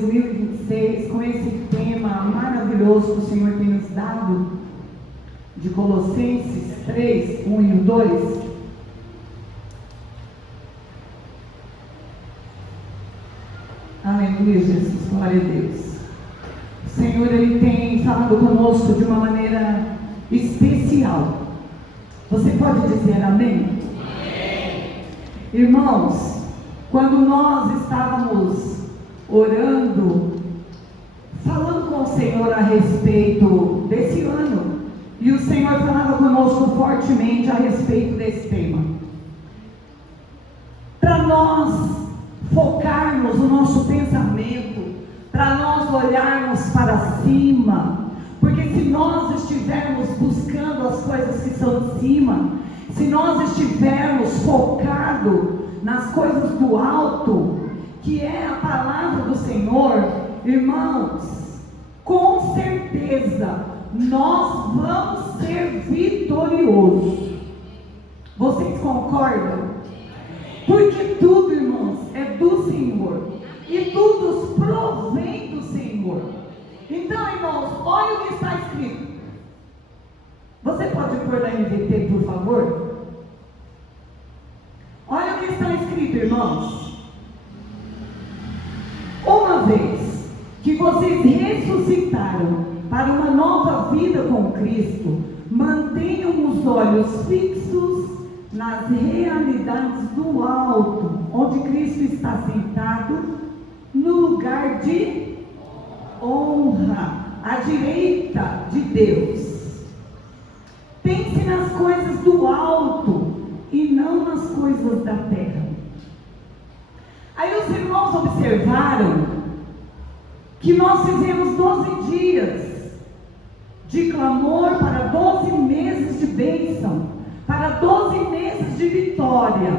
2026, com esse tema maravilhoso que o Senhor tem nos dado, de Colossenses 3, 1 e 2. Aleluia, Jesus, glória a Deus. O Senhor, Ele tem falado conosco de uma maneira especial. Você pode dizer amém? Amém. Irmãos, quando nós estávamos orando, falando com o Senhor a respeito desse ano, e o Senhor falava conosco fortemente a respeito desse tema, para nós focarmos o nosso pensamento, para nós olharmos para cima, porque se nós estivermos buscando as coisas que são de cima, se nós estivermos focados nas coisas do alto, que é a palavra do Senhor, irmãos, com certeza nós vamos ser vitoriosos. Vocês concordam? Porque tudo, irmãos, é do Senhor, e tudo provém do Senhor. Então, irmãos, olha o que está escrito. Você pode pôr na NVT, por favor? Olha o que está escrito, irmãos. Uma vez que vocês ressuscitaram para uma nova vida com Cristo, mantenham os olhos fixos nas realidades do alto, onde Cristo está sentado no lugar de honra, à direita de Deus. Pense nas coisas do alto e não nas coisas da terra. Aí os irmãos observaram que nós fizemos 12 dias de clamor para 12 meses de bênção, para 12 meses de vitória,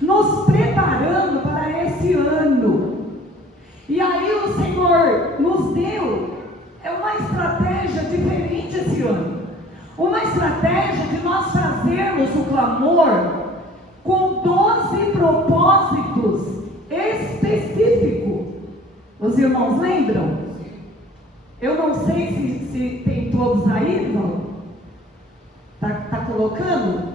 nos preparando para esse ano. E aí o Senhor nos deu uma estratégia diferente esse ano, uma estratégia de nós fazermos o clamor com 12 propósitos específicos. Os irmãos lembram? Eu não sei se tem todos aí, irmão. Está colocando?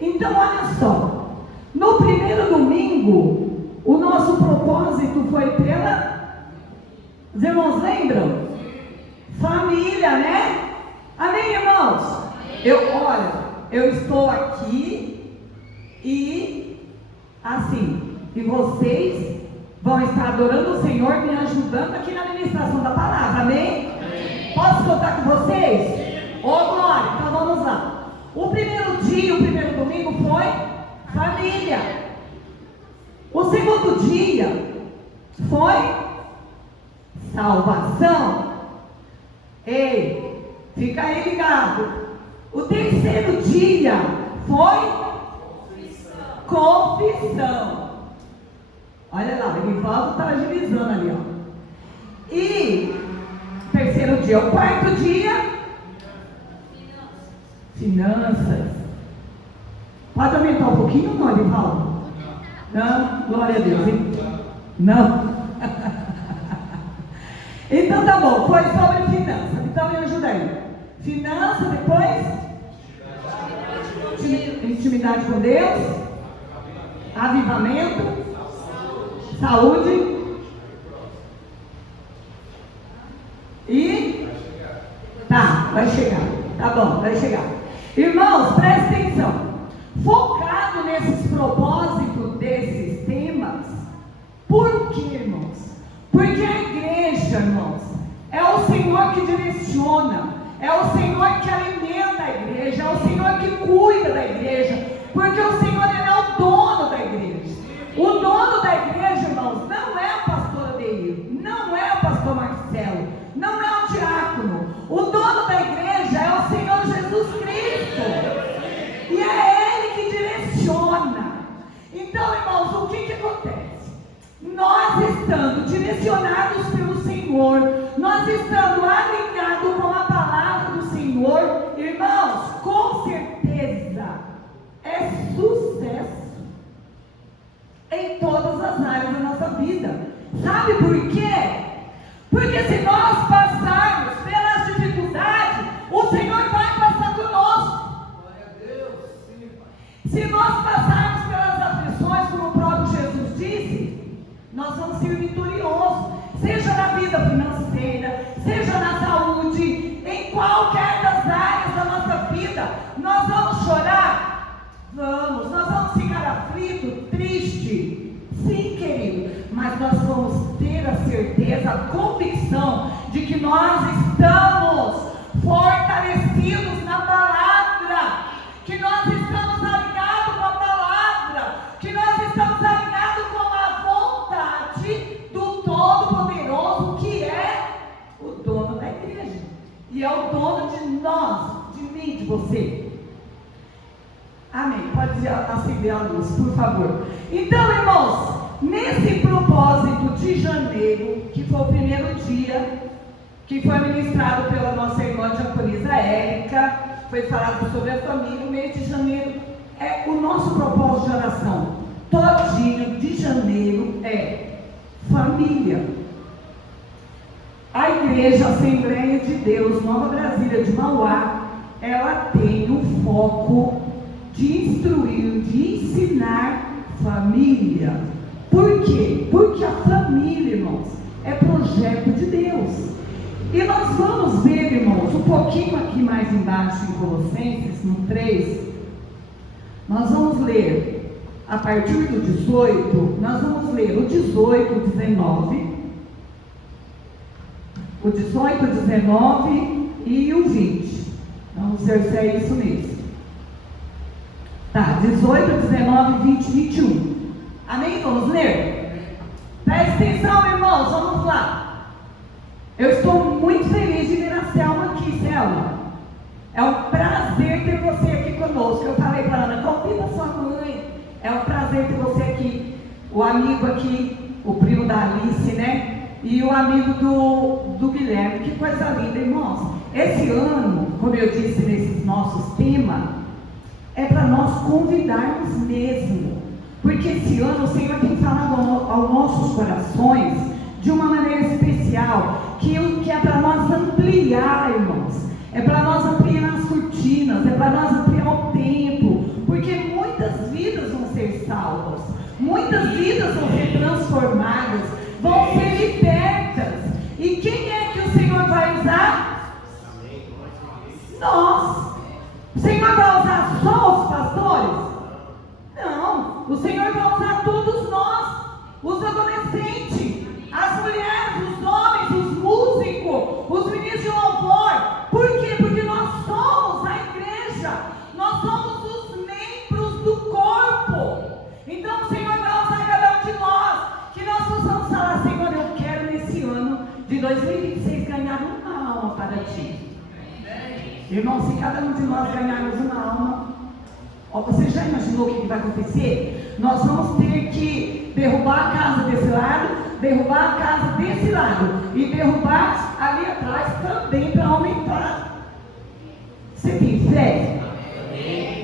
Então olha só, no primeiro domingo o nosso propósito foi os irmãos lembram? Família, né? Amém, irmãos? Eu estou aqui e assim, e vocês vão estar adorando o Senhor, me ajudando aqui na ministração da palavra, amém? Amém. Posso contar com vocês? Ô, glória, então vamos lá. O primeiro dia, o primeiro domingo foi família. O segundo dia foi salvação. Ei, fica aí ligado. O terceiro dia foi confissão. Olha lá, o Rivaldo está agilizando ali, ó. E terceiro dia, o quarto dia, finanças. Pode aumentar um pouquinho, não, Rivaldo? Não? Glória a Deus, hein? Não. Então tá bom, foi sobre finanças. Então me ajuda aí. Finanças, depois intimidade com Deus, avivamento, saúde e vai chegar. Tá bom, vai chegar. Irmãos, presta atenção. Focado nesses propósitos desses temas. Por quê, irmãos? Porque a igreja, irmãos, é o Senhor que direciona, é o Senhor que alimenta a igreja, é o Senhor que cuida da igreja, porque o Senhor é o dono da igreja. O dono da igreja, irmãos, não é o pastor Adeir, não é o pastor Marcelo, não é o diácono. O dono da igreja é o Senhor Jesus Cristo, e é Ele que direciona. Então, irmãos, o que acontece? Nós estando direcionados pelo Senhor, nós estando alinhados com a palavra do Senhor, irmãos, com certeza é sucesso em todas as áreas da nossa vida. Sabe por quê? certeza, a convicção de que nós estamos fortalecidos na palavra, que nós estamos alinhados com a palavra, que nós estamos alinhados com a vontade do Todo-Poderoso, que é o dono da igreja, e é o dono de nós, de mim, de você. Amém. Pode acender a luz, por favor. Então, irmãos, nesse propósito de janeiro, que foi o primeiro dia que foi ministrado pela nossa irmã diaconisa Érica, foi falado sobre a família. O mês de janeiro é o nosso propósito de oração. Todinho de janeiro é família. A Igreja Assembleia de Deus Nova Brasília de Mauá, ela tem o foco de instruir, de ensinar família. Por quê? Porque a família, irmãos, é projeto de Deus. E nós vamos ver, irmãos, um pouquinho aqui mais embaixo em Colossenses, no 3, nós vamos ler, a partir do 18, nós vamos ler o 18, o 19, o 18, o 19 e o 20. Vamos ver se é isso mesmo. Tá, 18, 19, 20 e 21. Amém? Vamos ler? Presta atenção, irmãos, vamos lá. Eu estou muito feliz de ver a Selma aqui, Selma. É um prazer ter você aqui conosco. Eu falei para a Ana, convida sua mãe. É um prazer ter você aqui. O amigo aqui, o primo da Alice, né? E o amigo do Guilherme. Que coisa linda, irmãos. Esse ano, como eu disse nesses nossos temas, é para nós convidarmos mesmo. Porque esse ano o Senhor tem falado aos nossos corações de uma maneira especial, que é para nós ampliar, irmãos, é para nós ampliar as cortinas, é para nós ampliar o tempo, porque muitas vidas vão ser salvas, muitas vidas vão ser transformadas, vão ser libertas. E quem é que o Senhor vai usar? Nós. O Senhor vai usar só os pastores? Não, o Senhor vai usar todos nós, os adolescentes, as mulheres, os homens, os músicos, os meninos de louvor. Por quê? Porque nós somos a igreja, nós somos os membros do corpo. Então o Senhor vai usar cada um de nós, que nós possamos falar: Senhor, eu quero nesse ano de 2026 ganhar uma alma para Ti. Irmão, se cada um de nós ganharmos uma alma, você já imaginou o que vai acontecer? Nós vamos ter que derrubar a casa desse lado, derrubar a casa desse lado e derrubar ali atrás também para aumentar. Você tem fé?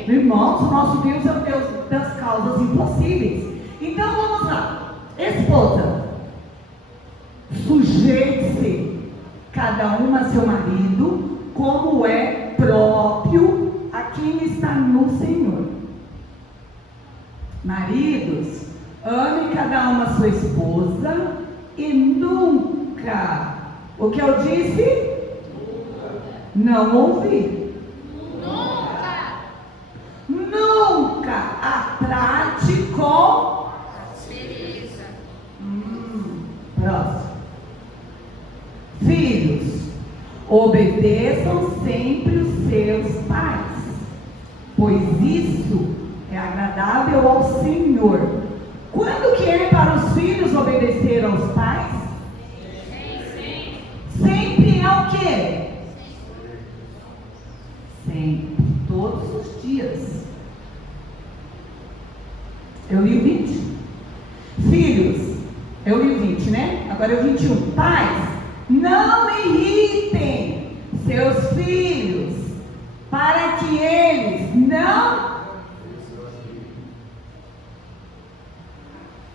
Irmãos, o nosso Deus é o Deus das causas impossíveis. Então vamos lá. Esposa, sujeite-se cada uma a seu marido, como é próprio a quem está no Senhor. Maridos, ame cada uma a sua esposa e nunca, o que eu disse? Não ouvi. Nunca a trate com aspereza. Próximo. Filhos, obedeçam sempre os seus pais, pois isso é agradável ao Senhor. Quando que é para os filhos obedecer aos pais? Sempre é o quê? Sempre, todos os dias. Eu li o 20. Filhos, eu li o 20, né? Agora é o 21. Pais, não irritem seus filhos, para que eles não...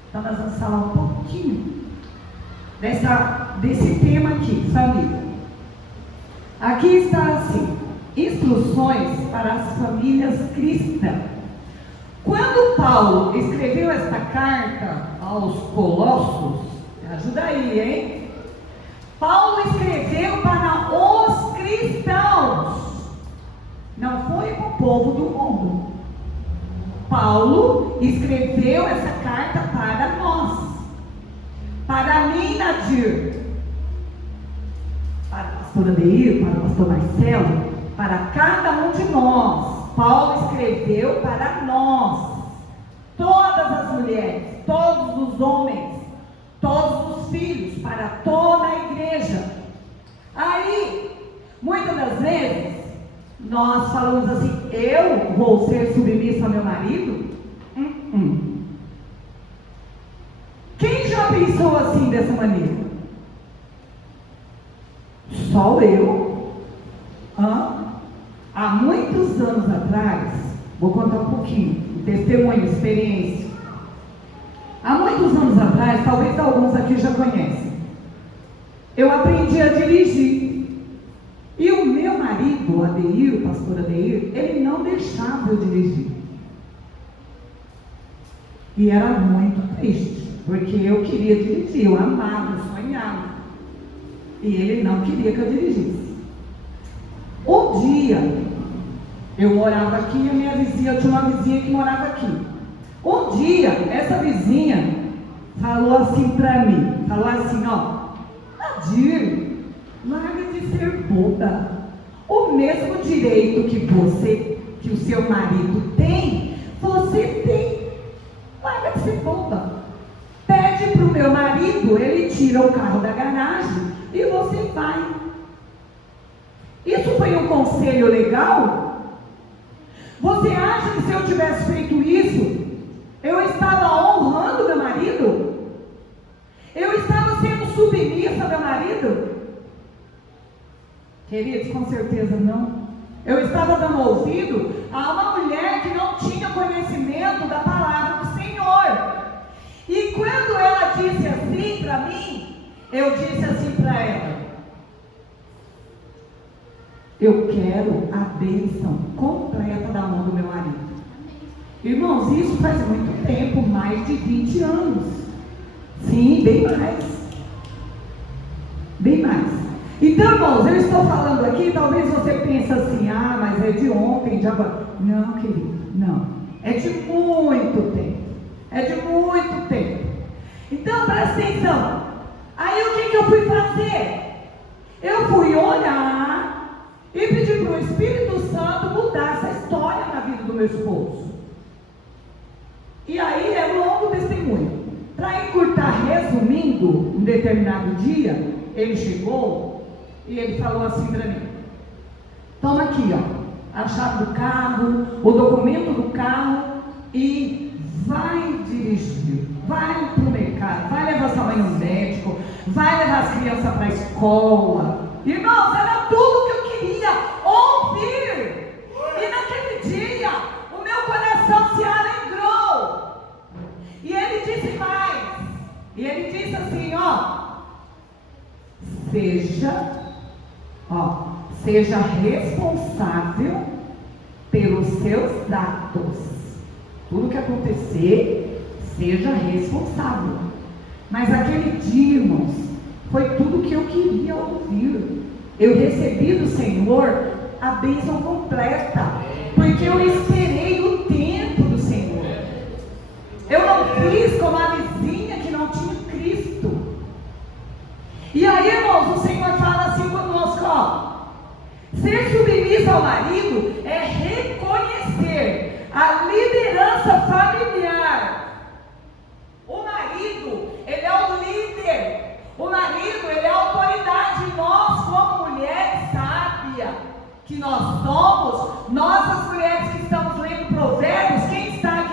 Então nós vamos falar um pouquinho desse tema aqui, família. Aqui está assim: instruções para as famílias cristãs. Quando Paulo escreveu esta carta aos Colossos, me ajuda aí, hein? Paulo escreveu para os cristãos, não foi para o povo do mundo. Paulo escreveu essa carta para nós, para mim mim, Nadir, para o pastor Adeir, para o pastor Marcelo, para cada um de nós. Paulo escreveu para nós, todas as mulheres, todos os homens, todos os filhos, para toda a igreja. Aí, muitas das vezes, nós falamos assim: eu vou ser submissa ao meu marido? Quem já pensou assim, dessa maneira? Só eu? Há muitos anos atrás, vou contar um pouquinho, testemunho, experiência. Há muitos anos atrás, talvez alguns aqui já conhecem, eu aprendi a dirigir. E o meu marido, o Adeir, o pastor Adeir, ele não deixava eu dirigir. E era muito triste, porque eu queria dirigir, eu amava, eu sonhava. E ele não queria que eu dirigisse. Um dia, eu morava aqui, a minha vizinha, eu tinha uma vizinha que morava aqui. Um dia, essa vizinha falou assim para mim, falou assim: ó, Nadir, larga de ser boba. O mesmo direito que o seu marido tem, você tem. Larga de ser boba. Pede para o meu marido, ele tira o carro da garagem e você vai. Isso foi um conselho legal? Você acha que se eu tivesse feito isso, eu estava honrando meu marido? Eu estava sendo submissa ao meu marido? Queridos, com certeza não. Eu estava dando ouvido a uma mulher que não tinha conhecimento da palavra do Senhor. E quando ela disse assim para mim, eu disse assim para ela: eu quero a bênção completa da mão do meu marido. Irmãos, isso faz muito tempo, mais de 20 anos. Sim, bem mais. Bem mais. Então, irmãos, eu estou falando aqui, talvez você pense assim: ah, mas é de ontem, de agora. Não, querido, não. É de muito tempo. É de muito tempo. Então, presta atenção. Aí, o que eu fui fazer? Eu fui orar e pedir para o Espírito Santo mudar essa história na vida do meu esposo. E aí, é um longo testemunho. Para encurtar, resumindo, um determinado dia, ele chegou e ele falou assim para mim: toma aqui, ó, a chave do carro, o documento do carro e vai dirigir, vai para o mercado, vai levar sua mãe no médico, vai levar as crianças para a escola. Irmãos, era tudo que eu queria ouvir. E naquele dia, o meu coração se alegrou. E ele disse mais. E ele disse assim: seja responsável pelos seus atos. Tudo que acontecer, seja responsável. Mas aquele dia, irmãos, foi tudo que eu queria ouvir. Eu recebi do Senhor a bênção completa, porque eu esperei o tempo do Senhor. Eu não fiz como a vizinha que não tinha Cristo. E aí, irmãos, o Senhor fala assim conosco, ó: ser submissa ao marido é reconhecer a liderança familiar. O marido, ele é o líder. O marido, ele é a autoridade. Nós, como mulheres sábias que nós somos, nós as mulheres que estamos lendo Provérbios, quem está?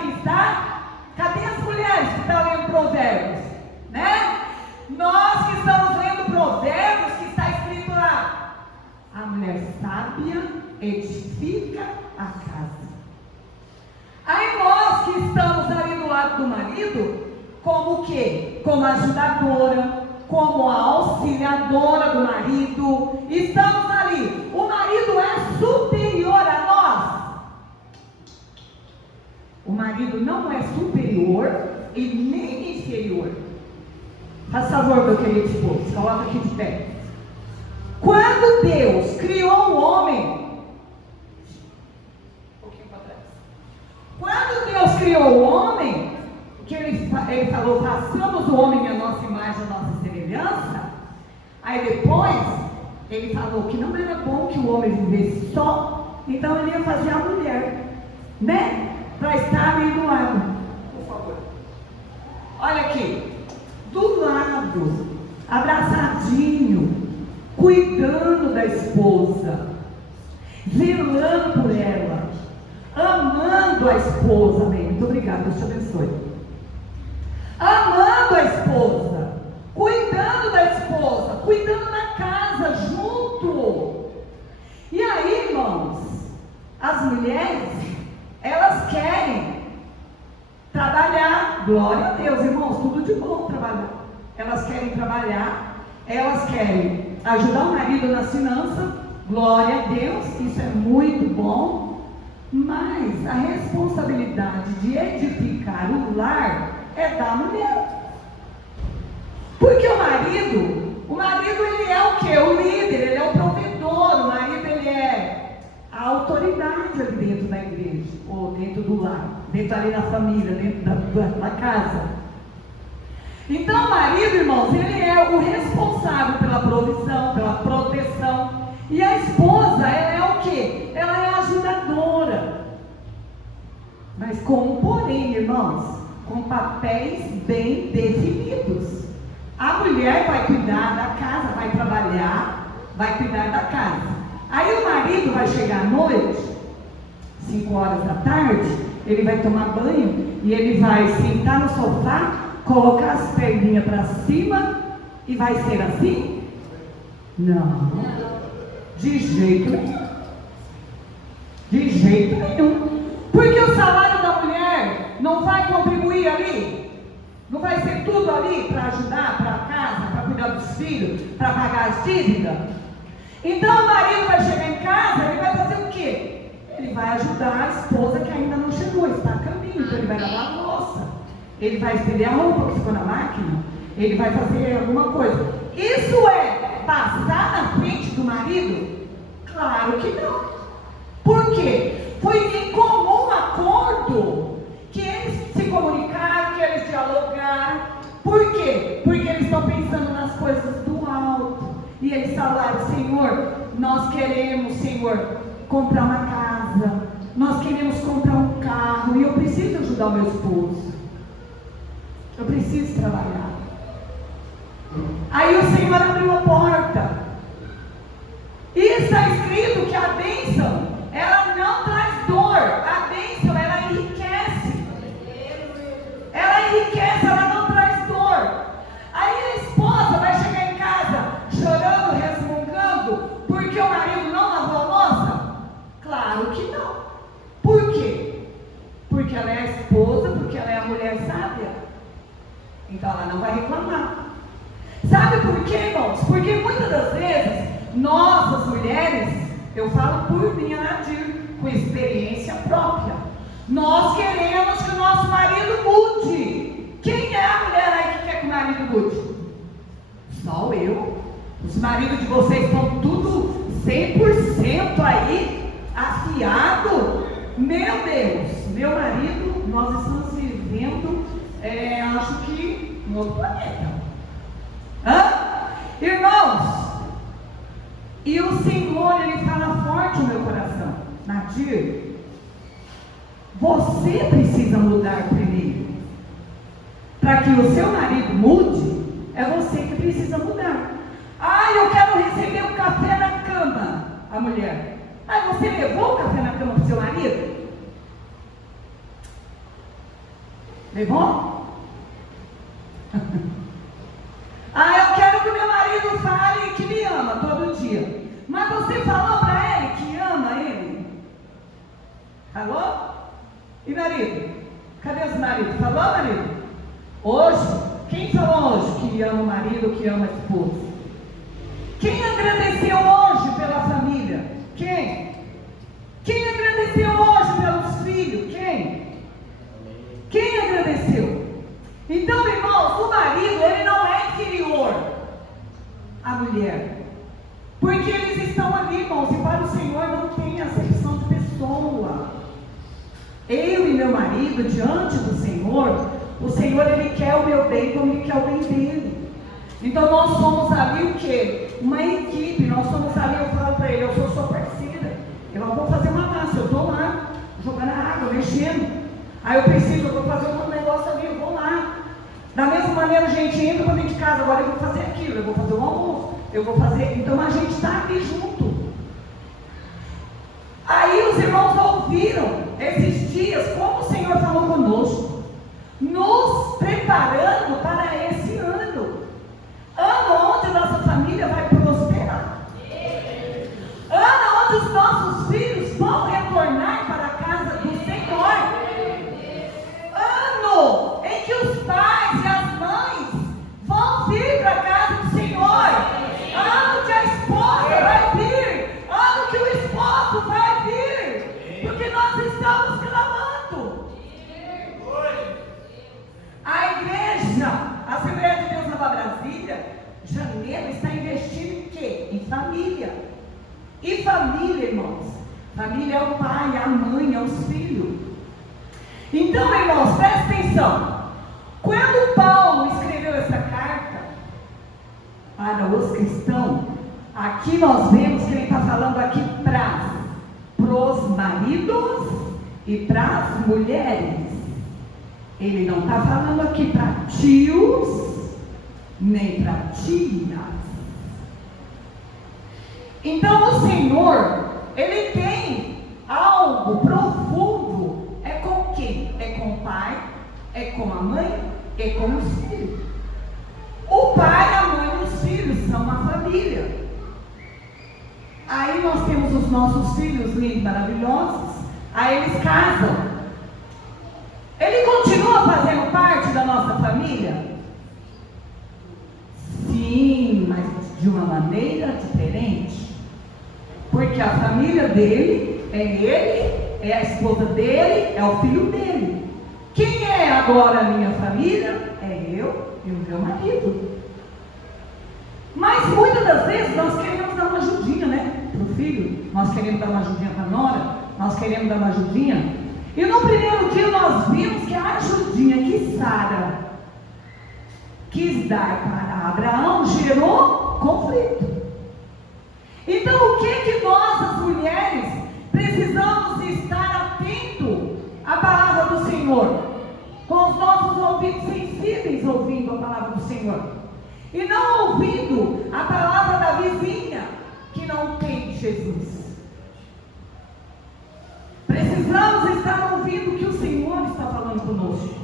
Cadê as mulheres que estão lendo Provérbios? Né? Nós que estamos lendo Provérbios, que está escrito lá: a mulher sábia edifica a casa. Aí nós que estamos ali do lado do marido, como o quê? Como ajudadora, como a auxiliadora do marido, estamos ali. O marido é superior a nós. O marido não é superior e nem inferior. Faz favor, meu querido esposo, coloca aqui de pé. Quando Deus criou o homem, quando Deus criou o homem, que ele falou: façamos o homem à nossa imagem, à nossa semelhança. criança. Aí depois, ele falou que não era bom que o homem vivesse só, então ele ia fazer a mulher, né? Para estar ali do lado. Por favor. Olha aqui, do lado, abraçadinho, cuidando da esposa, zelando por ela, amando a esposa. Amém. Muito obrigada, Deus te abençoe. Amando a esposa, cuidando da esposa, cuidando da casa junto. E aí, irmãos, as mulheres, elas querem trabalhar. Glória a Deus, irmãos, tudo de bom trabalhar. Elas querem trabalhar, elas querem ajudar o marido nas finanças. Glória a Deus, isso é muito bom. Mas a responsabilidade de edificar o lar é da mulher. Porque o marido ele é o quê? O líder, ele é o provedor. O marido, ele é a autoridade ali dentro da igreja, ou dentro do lar, dentro ali da família, dentro da casa. Então o marido, irmãos, ele é o responsável pela provisão, pela proteção. E a esposa, ela é o quê? Ela é ajudadora. Mas com um porém, irmãos, com papéis bem definidos. A mulher vai cuidar da casa, vai trabalhar, vai cuidar da casa. Aí o marido vai chegar à noite, 5 horas da tarde, ele vai tomar banho e ele vai sentar no sofá, colocar as perninhas para cima e vai ser assim? Não, de jeito nenhum. De jeito nenhum. Porque o salário da mulher não vai contribuir ali? Não vai ser tudo ali para ajudar, para a casa, para cuidar dos filhos, para pagar as dívidas? Então o marido vai chegar em casa, ele vai fazer o quê? Ele vai ajudar a esposa que ainda não chegou, está a caminho. Então ele vai lavar a louça, ele vai estender a roupa que ficou na máquina, ele vai fazer alguma coisa. Isso é passar na frente do marido? Claro que não. Por quê? Foi em comum acordo que eles se comunicaram, que eles dialogaram. Por quê? Porque eles estão pensando nas coisas do alto. E eles falaram: Senhor, nós queremos, Senhor, comprar uma casa, nós queremos comprar um carro, e eu preciso ajudar o meu esposo, eu preciso trabalhar. Aí o Senhor abriu a porta, e está escrito que a bênção, ela não traz dor, a bênção, ela enriquece. Ela enriquece, ela não traz dor. Aí a esposa vai chegar em casa chorando, resmungando, porque o marido não lavou a louça? Claro que não. Por quê? Porque ela é a esposa, porque ela é a mulher sábia. Então ela não vai reclamar. Sabe por quê, irmãos? Porque muitas das vezes, nós, as mulheres, eu falo por mim, Nadir, com experiência própria, nós queremos que o nosso marido mude. Quem é a mulher aí que quer que o marido mude? Só eu. Os maridos de vocês estão tudo 100% aí, afiado. Meu Deus, meu marido, nós estamos vivendo, acho que no outro planeta. Irmãos, e o Senhor, Ele fala forte no meu coração: Nadir, você precisa mudar primeiro. Para que o seu marido mude, é você que precisa mudar. Eu quero receber o café na cama. A mulher: você levou o café na cama para o seu marido? Levou? Eu quero que o meu marido fale que me ama todo dia. Mas você falou para ele que ama ele? Falou? E marido? Cadê os maridos? Falou, marido? Hoje, quem falou hoje que ama o marido, que ama a esposa? Quem agradeceu hoje pela família? Quem? Quem agradeceu hoje pelos filhos? Quem? Quem agradeceu? Então, irmãos, o marido, ele não é inferior à mulher, porque eles estão ali, irmãos, e para o Senhor não tem acepção de pessoa. Eu e meu marido, diante do Senhor, o Senhor, Ele quer o meu bem como Ele quer o bem dele. Então nós somos ali o quê? Uma equipe. Nós somos ali, eu falo para ele, eu sou sua parceira. Eu não vou fazer uma massa, eu estou lá, jogando água, mexendo. Aí eu preciso, eu vou fazer um negócio ali, eu vou lá. Da mesma maneira a gente entra para dentro de casa, agora eu vou fazer aquilo, eu vou fazer o almoço, eu vou fazer. Então a gente está ali junto. Aí os irmãos ouviram esses dias como o Senhor falou conosco, nos preparando para esse ano onde nossa família vai prosperar, ano onde os nossos filhos vão retornar para a casa do Senhor, ano em que os pais e as mães vão vir para a casa do Senhor, ano que a esposa vai vir, ano que o esposo vai vir, porque nós estamos clamando. A igreja, a Assembleia de Deus Nova Brasília, janeiro, está investindo em quê? Em família. E família, irmãos, família é o pai, a mãe, é os filhos. Então, irmãos, presta atenção. Quando Paulo escreveu essa carta para os cristãos, aqui nós vemos que ele está falando aqui para os maridos e para as mulheres. Ele não está falando aqui para tios, nem para tias. Então o Senhor, Ele tem algo profundo. É com quem? É com o pai, é com a mãe, é com os filhos. O pai, a mãe e os filhos são uma família. Aí nós temos os nossos filhos lindos, maravilhosos. Aí eles casam. Ele continua fazendo parte da nossa família? Sim, mas de uma maneira diferente. Porque a família dele é ele, é a esposa dele, é o filho dele. Quem é agora a minha família? É eu e o meu marido. Mas muitas das vezes nós queremos dar uma ajudinha, né? Para o filho, nós queremos dar uma ajudinha para a nora, nós queremos dar uma ajudinha. E no primeiro dia nós vimos que a ajudinha que Sara quis dar para Abraão gerou conflito. Então o que nós, as mulheres, precisamos estar atentos à palavra do Senhor, com os nossos ouvidos sensíveis ouvindo a palavra do Senhor, e não ouvindo a palavra da vizinha que não tem Jesus. Precisamos estar ouvindo o que o Senhor está falando conosco.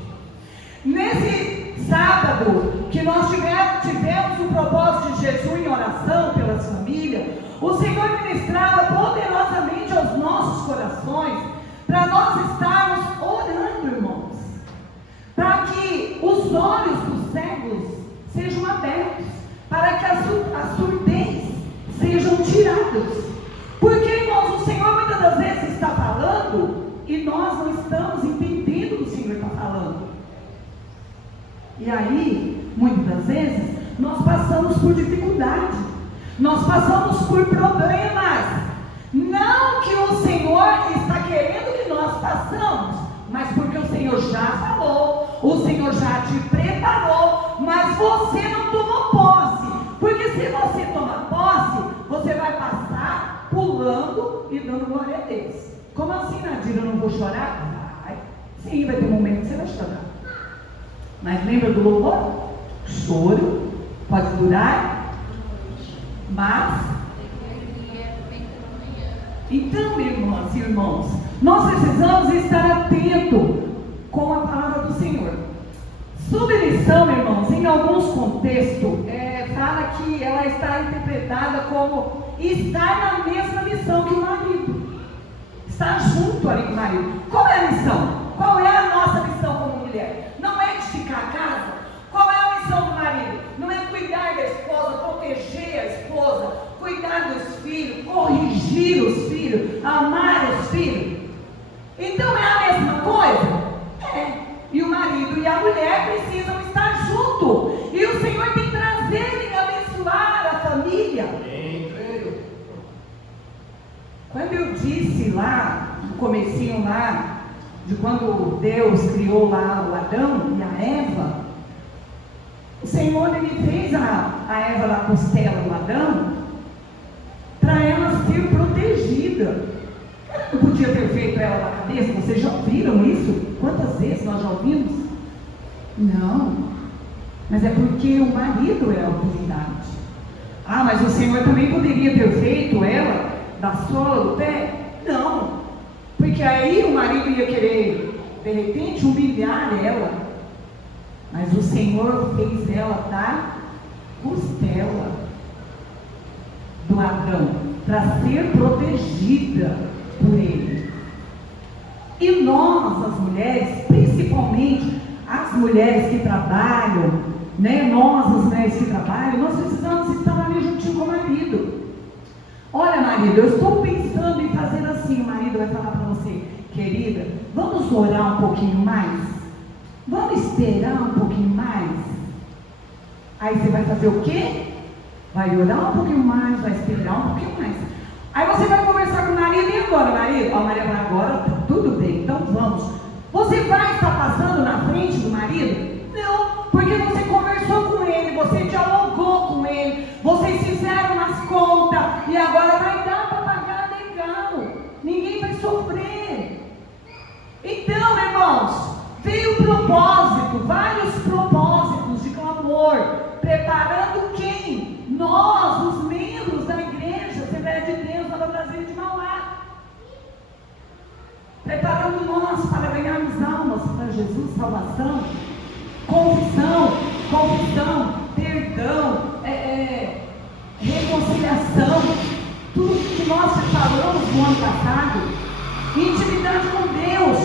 Nesse sábado que nós tivemos o propósito de jejum em oração pelas famílias, o Senhor ministrava poderosamente aos nossos corações para nós estarmos orando, irmãos, para que os olhos dos cegos sejam abertos, para que a surdez sejam tirados. Porque, irmãos, o Senhor muitas das vezes está falando e nós não estamos entendendo o que o Senhor está falando. E aí, muitas das vezes, nós passamos por dificuldade, nós passamos por problemas. Não que o Senhor está querendo que nós passamos, mas porque o Senhor já falou, o Senhor já te preparou, mas você não tomou posse. Porque se você tomar posse, você vai passar pulando e dando glória a Deus. Como assim, Nadira, eu não vou chorar? Vai. Sim, vai ter um momento que você vai chorar. Mas lembra do louvor? Choro pode durar, mas... Então, irmãs e irmãos, nós precisamos estar atentos com a palavra do Senhor. Submissão, irmãos, em alguns contextos, fala que ela está interpretada como estar na mesma missão que o marido. Estar junto ali com o marido. Qual é a missão? Qual é a nossa missão como mulher? Não é edificar a casa? Qual é a missão do marido? Não é cuidar da esposa, proteger a esposa, cuidar dos filhos, corrigir os filhos, amar os filhos? Então é a mesma coisa? É. E o marido e a mulher precisam estar juntos. E o Senhor tem prazer em abençoar a família. Quando eu disse lá, no comecinho lá, de quando Deus criou lá o Adão e a Eva, Senhor, Ele fez a Eva da costela do Adão para ela ser protegida. Ela não podia ter feito ela na cabeça. Vocês já ouviram isso? Quantas vezes nós já ouvimos? Não. Mas é porque o marido é a autoridade. Ah, mas o Senhor também poderia ter feito ela da sola do pé? Não. Porque aí o marido ia querer, de repente, humilhar ela. Mas o Senhor fez ela da costela do Adão, para ser protegida por ele. E nós, as mulheres, principalmente as mulheres que trabalham, né? Nós, as mulheres que trabalham, nós precisamos estar ali juntinho com o marido. Olha, marido, eu estou pensando em fazer assim. O marido vai falar para você: querida, vamos orar um pouquinho mais? Vamos esperar um pouquinho mais? Aí você vai fazer o quê? Vai orar um pouquinho mais, vai esperar um pouquinho mais. Aí você vai conversar com o marido. E agora, marido? O marido vai: agora tá tudo bem, então vamos. Você vai estar passando na frente do marido? Não, porque você conversou com ele, você dialogou com ele, vocês fizeram as contas e agora vai dar para pagar legal. Ninguém vai sofrer. Então, irmãos, veio o propósito, vários propósitos de clamor, preparando quem? Nós, os membros da igreja Assembleia de Deus, Nova Brasília de Mauá. Preparando nós para ganharmos almas para Jesus, salvação, confissão, perdão, reconciliação, tudo que nós falamos no ano passado, intimidade com Deus.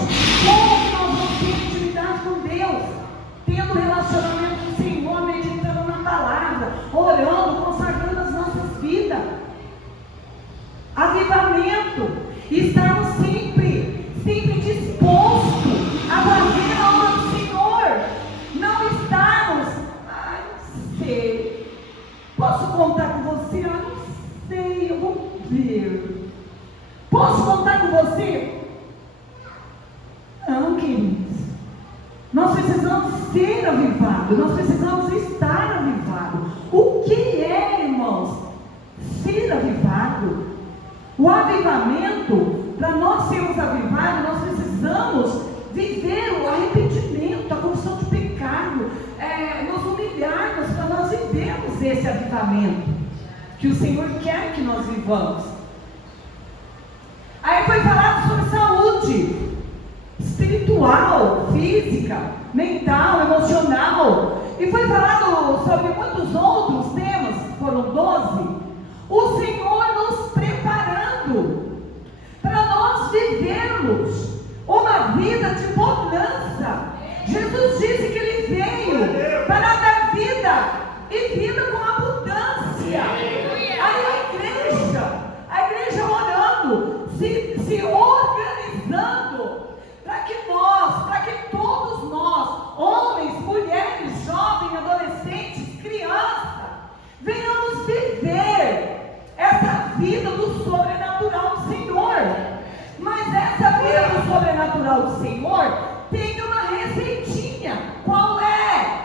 Como que nós vamos ter intimidade com Deus? Tendo relacionamento com o Senhor, meditando na palavra, orando, consagrando as nossas vidas. Avivamento, estarmos sempre disposto a fazer a obra do Senhor, não estarmos, não sei, posso contar com você? Não sei, eu vou ver. Posso contar com você? Não, queridos. Nós precisamos ser avivados, nós precisamos estar avivados. O que é, irmãos, ser avivado? O avivamento, para nós sermos avivados, nós precisamos viver o arrependimento, a confissão de pecado, nos humilharmos para nós vivermos esse avivamento que o Senhor quer que nós vivamos. Aí foi falado sobre saúde espiritual, física, mental, emocional, e foi falado sobre muitos outros temas, foram 12. O Senhor nos preparando para nós vivermos uma vida de bonança. Jesus disse que Ele veio para dar vida e vida com abundância. Aí a igreja orando, se organizando para que todos nós, homens, mulheres, jovens, adolescentes, crianças, venhamos viver essa vida do sobrenatural do Senhor. Mas essa vida do sobrenatural do Senhor tem uma receitinha. Qual é?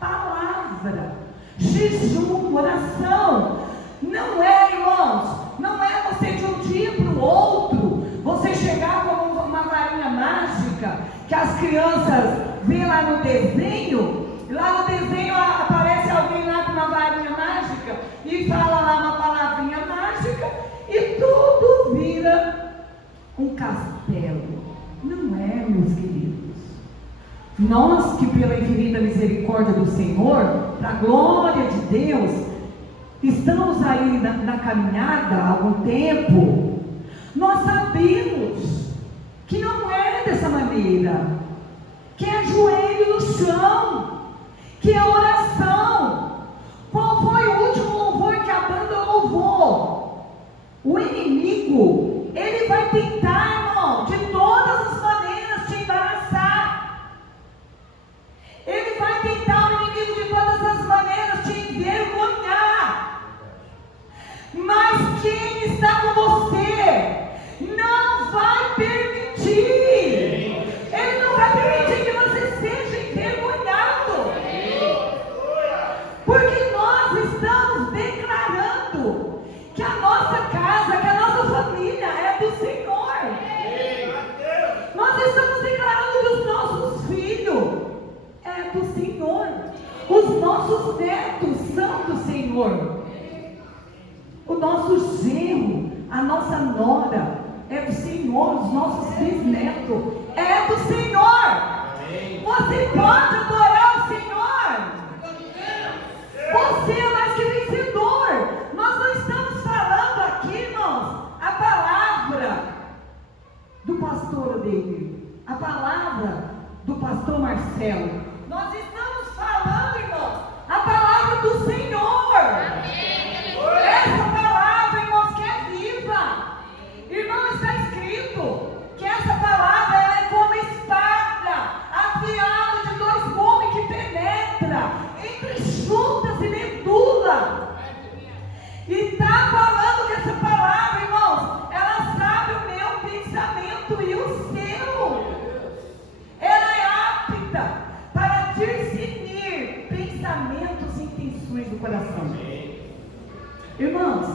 Palavra, jejum, oração. Não é, irmãos, não é você de um dia para o outro, você chegar como uma varinha mágica que as crianças veem lá no desenho. Lá no desenho aparece alguém lá com uma varinha mágica e fala lá uma palavrinha mágica e tudo vira um castelo. Não é, meus queridos. Nós que pela infinita misericórdia do Senhor, para a glória de Deus, estamos aí na caminhada há algum tempo, nós sabemos que não é dessa maneira, que é joelho no chão, que é oração. Qual foi o último louvor que a banda louvou? O inimigo, ele vai tentar, irmão, de todas as maneiras te embaraçar. Ele vai tentar, o inimigo, de todas as maneiras te envergonhar. Mas quem está com você não vai permitir. Ele não vai permitir que você seja envergonhado. que a nossa casa, que a nossa família é do Senhor. Nós estamos declarando que os nossos filhos é do Senhor. Os nossos netos são do Senhor. O nosso genro, a nossa nora é do Senhor. Os nossos bisnetos é do Senhor. Você pode adorar o Senhor. Você é mais que vencedor. Nós não estamos falando aqui, irmãos, a palavra do pastor Ademir, a palavra do pastor Marcelo. Nós estamos falando, irmãos, a palavra do Senhor. Essa palavra, irmãos, que é viva. Irmão, está escrito que essa palavra ela é como espada afiada de 2 gumes que penetra entre juntas e medula. E está falando que essa palavra, irmãos, ela sabe o meu pensamento e o seu. Ela é apta para discernir pensamentos e intenções do coração. Irmãos,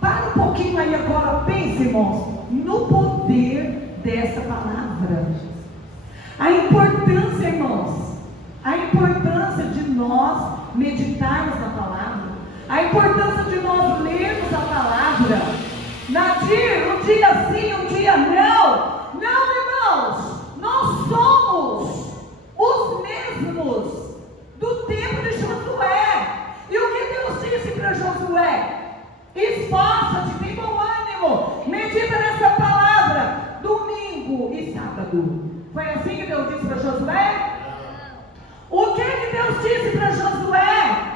para um pouquinho aí agora, pense, irmãos, no poder dessa palavra. A importância, irmãos, a importância de nós meditarmos na palavra, a importância de nós lermos a palavra. Nadir, um dia sim, um dia não. Não, irmãos, nós somos os mesmos do tempo de Josué. E o que Deus disse para Josué? Esforça-te, tem bom ânimo, medita nessa palavra, domingo e sábado. Foi assim que Deus disse para Josué? O que Deus disse para Josué?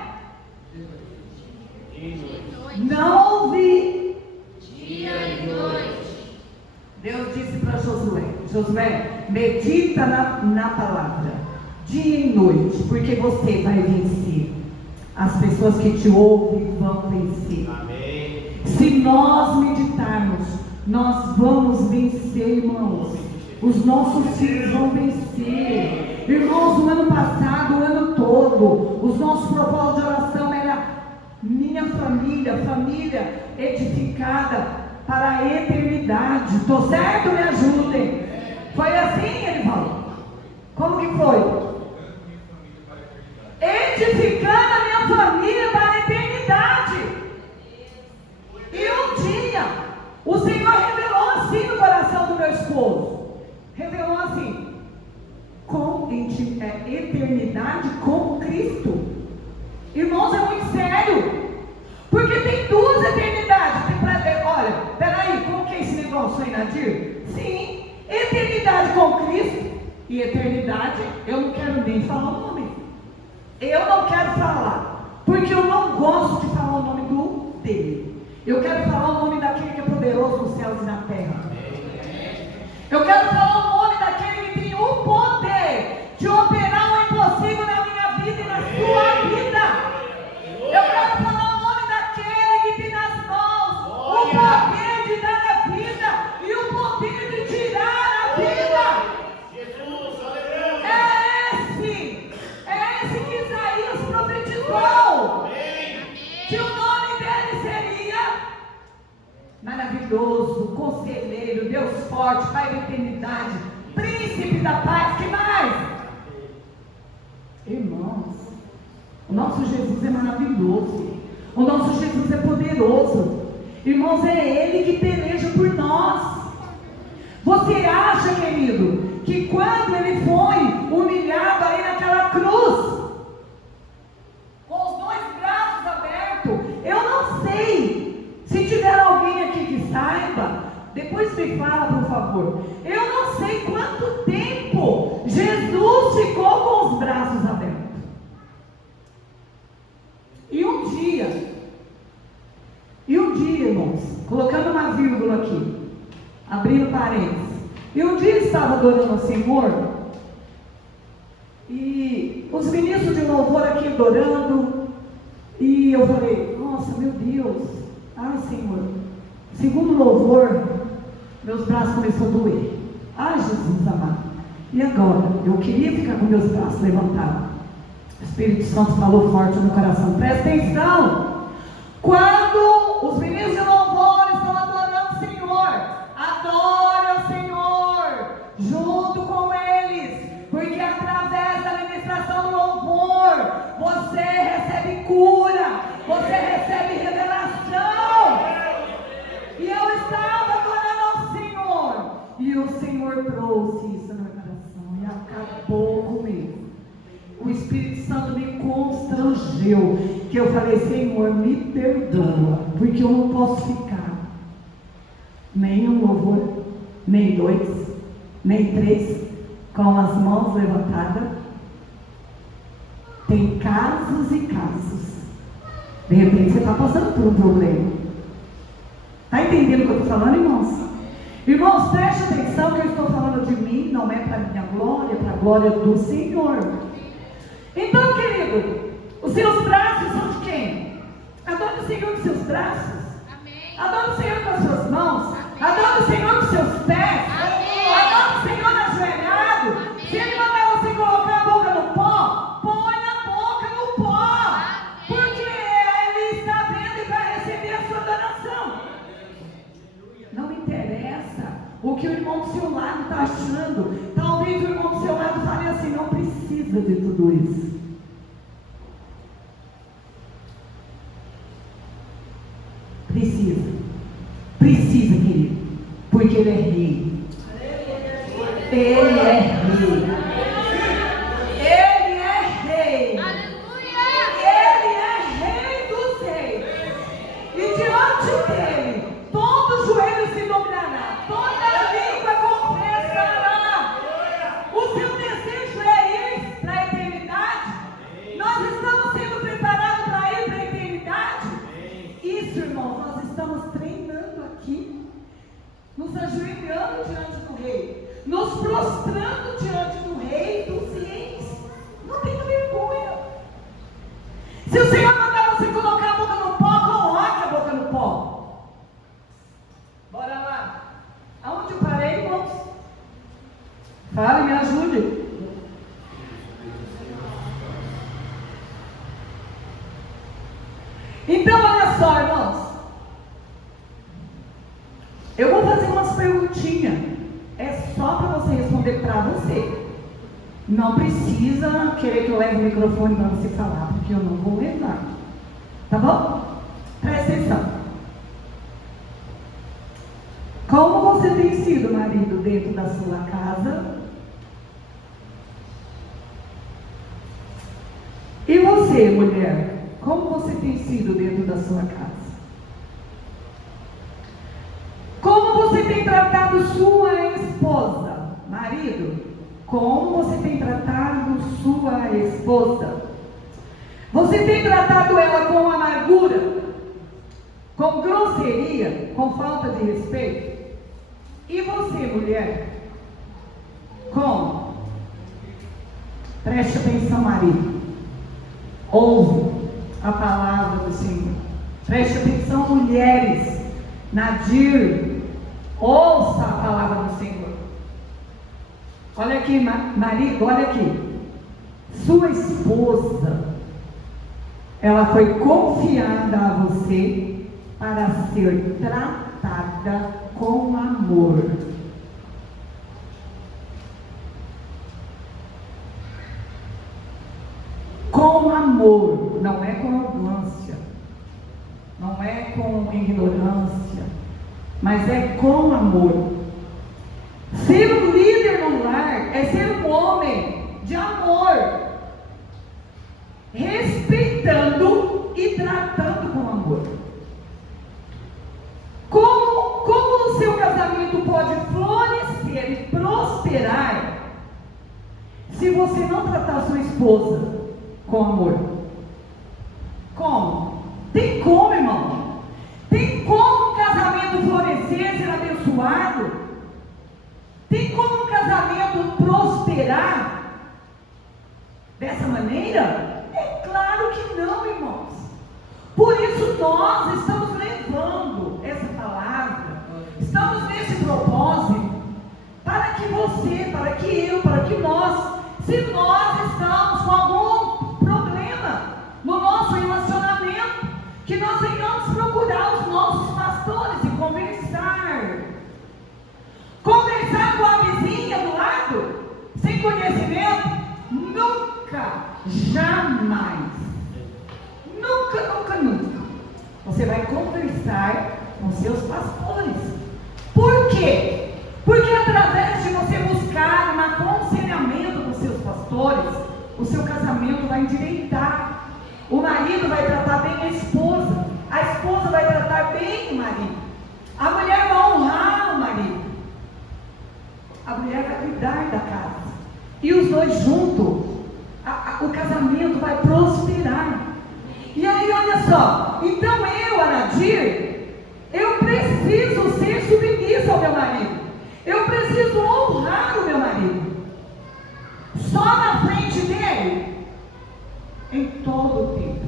Não ouvi. Dia e noite. Deus disse para Josué: Josué, medita na palavra, dia e noite, porque você vai vencer. As pessoas que te ouvem vão vencer. Amém. Se nós meditarmos, nós vamos vencer, irmãos. Os nossos filhos vão vencer. Irmãos, no ano passado, o ano todo, os nossos propósitos de oração era minha família edificada para a eternidade. Estou certo? Me ajudem. Foi assim, ele falou. Como que foi? Edificando a minha família para a eternidade. E um dia, o Senhor revelou assim no coração do meu esposo. Revelou assim: eternidade com Cristo. Irmãos, é muito sério. Porque tem 2 eternidades. Olha, peraí, como que é esse negócio aí, Nadir? Sim, eternidade com Cristo e eternidade, eu não quero nem falar o nome. Eu não quero falar, porque eu não gosto de falar o nome dele. Eu quero falar o nome daquele que é poderoso nos céus e na terra. Eu quero falar o nome daquele que tem o poder de operar o impossível na minha vida e na sua vida. Eu quero falar o nome daquele que tem nas mãos o poder de dar a vida e o poder de tirar a vida. É esse que Isaías profetizou. Que o nome dele seria maravilhoso, conselheiro, Deus forte, Pai da eternidade, príncipe da paz. Que mais? Irmãos, o nosso Jesus é maravilhoso. O nosso Jesus é poderoso. Irmãos, é Ele que peleja por nós. Você acha, querido, que quando Ele foi humilhado aí naquela cruz, com os 2 braços abertos, eu não sei, se tiver alguém aqui que saiba, depois me fala, por favor. Eu não sei quanto tempo Jesus ficou com os braços abertos. E um dia, irmãos, colocando uma vírgula aqui, abrindo parênteses, e um dia eu estava adorando ao Senhor, e os ministros de louvor aqui adorando, e eu falei: nossa, meu Deus, ai Senhor, segundo louvor, meus braços começaram a doer. Ai Jesus amado, e agora? Eu queria ficar com meus braços levantados. O Espírito Santo falou forte no coração, presta atenção. Quando os meninos de que eu falei, Senhor, me perdoa, porque eu não posso ficar nem um louvor, nem 2, nem 3, com as mãos levantadas. Tem casos e casos. De repente você está passando por um problema. Está entendendo o que eu estou falando, irmãos? Irmãos, preste atenção que eu estou falando de mim, não é para minha glória, é para a glória do Senhor. Então, querido, os seus braços são de quem? Adore o Senhor com seus braços. Amém. Adore o Senhor com as suas mãos. Adore o Senhor com seus pés. Amém. Adore o Senhor ajoelhado. Amém. Se Ele mandar você colocar a boca no pó, põe a boca no pó. Amém. Porque Ele está vendo e vai receber a sua adoração. Não interessa o que o irmão do seu lado está achando. Talvez o irmão do seu lado fale assim, não precisa de tudo isso. Precisa, querido, porque Ele é rei. Ele é rei. Ele é rei. Aleluia. Ele é rei dos reis. E diante dele, todo joelho se dobrará, toda língua confessará. O seu desejo é ir para a eternidade? Nós estamos sendo preparados para ir para a eternidade? Isso, irmão, nós estamos treinando aqui, nos ajoelhando diante do Rei, nos prostrando diante do Rei dos reis. Não tenha vergonha. Se o Senhor mandar você colocar a boca no pó, coloque a boca no pó. Bora lá. Aonde eu parei, irmãos? Fale, me ajude. Então, olha só, irmãos. Eu vou fazer umas perguntinhas. É só para você responder para você. Não precisa querer que eu leve o microfone para você falar, porque eu não vou levar. Tá bom? Presta atenção. Como você tem sido marido dentro da sua casa? E você, mulher? Como você tem sido dentro da sua casa? Como você tem tratado sua esposa? Marido, como você tem tratado sua esposa? Você tem tratado ela com amargura? Com grosseria? Com falta de respeito? E você, mulher? Como? Preste atenção, marido. Ouve a palavra do Senhor. Preste atenção, mulheres. Nadir, ouça a palavra do Senhor. Olha aqui, marido, olha aqui. Sua esposa, ela foi confiada a você para ser tratada com amor. Com amor, não é com arrogância, não é com ignorância, mas é com amor. Ser um líder no lar é ser um homem de amor, respeitando e tratando com amor. Como o seu casamento pode florescer e prosperar se você não tratar sua esposa com amor? Como? Tem como, irmão? Tem como um casamento florescer, ser abençoado? Tem como um casamento prosperar dessa maneira? É claro que não, irmãos. Por isso nós estamos levando essa palavra, estamos nesse propósito, para que você, para que eu, para que nós, se nós estamos com algum problema no nosso relacionamento, que nós venhamos procurar os nossos pastores e conversar. Conversar com a vizinha do lado, sem conhecimento, nunca, jamais, nunca. Você vai conversar com seus pastores. Por quê? Porque através de você buscar um aconselhamento com seus pastores, o seu casamento vai endireitar. O marido vai tratar bem a esposa vai tratar bem o marido, a mulher vai honrar o marido, a mulher vai cuidar da casa, e os dois juntos, o casamento vai prosperar. E aí, olha só, então eu, Anadir, eu preciso ser submissa ao meu marido, eu preciso honrar o meu marido, só na frente dele, em todo o tempo.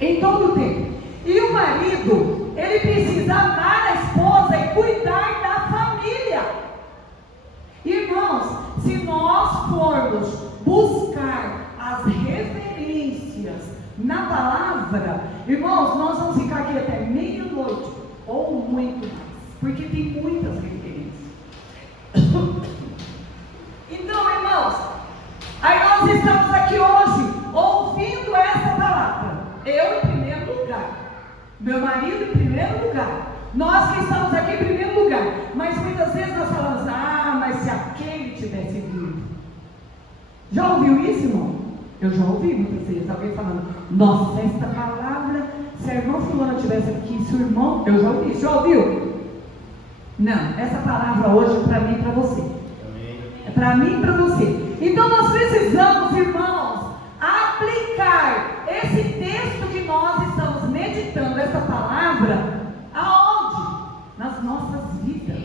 Em todo o tempo. E o marido, ele precisa amar a esposa e cuidar da família. Irmãos, se nós formos buscar as referências na palavra, irmãos, nós vamos ficar aqui até meia-noite, ou muito mais, porque tem muitas referências. Então, irmãos, aí nós estamos aqui hoje, ouvindo essa palavra. Eu em primeiro lugar, meu marido em primeiro lugar, nós que estamos aqui em primeiro lugar. Mas muitas vezes nós falamos, mas se aquele tivesse vindo. Já ouviu isso, irmão? Eu já ouvi muitas vezes alguém falando, nossa, esta palavra, se a irmã fulana tivesse aqui, se o irmão, eu já ouvi, já ouviu? Não, essa palavra hoje é para mim e para você. É para mim e para você. Então nós precisamos, irmãos, aplicar esse texto que nós estamos meditando, essa palavra, aonde? Nas nossas vidas.